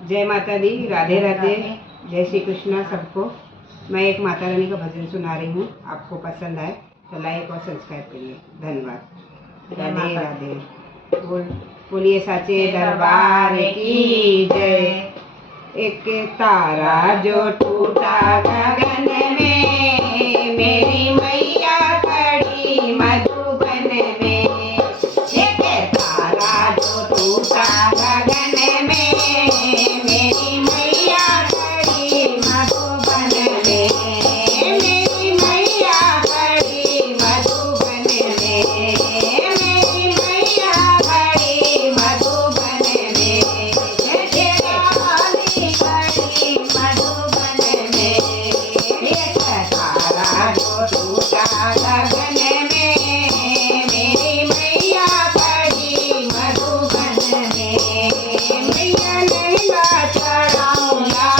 जय माता दी, राधे राधे, जय श्री कृष्णा सबको। मैं एक माता रानी का भजन सुना रही हूँ, आपको पसंद आए तो लाइक और सब्सक्राइब करिए। धन्यवाद। राधे राधे। बोलिए साचे दरबार की जय। एक तारा जो टूटा गगन में, मेरी मैया खड़ी मधुबन में। एक तारा जो टूटा गगन में, मेरी मैया खड़ी मधुबन में। मेरी मैया खड़ी मधुबन में। मेरी मैया खड़ी मधुबन में। शेरावाली खड़ी मधुबन में। एक तारा जो टूटा गगन में, मेरी मैया खड़ी मधुबन में। मैया लहंगा चढ़ाऊंगा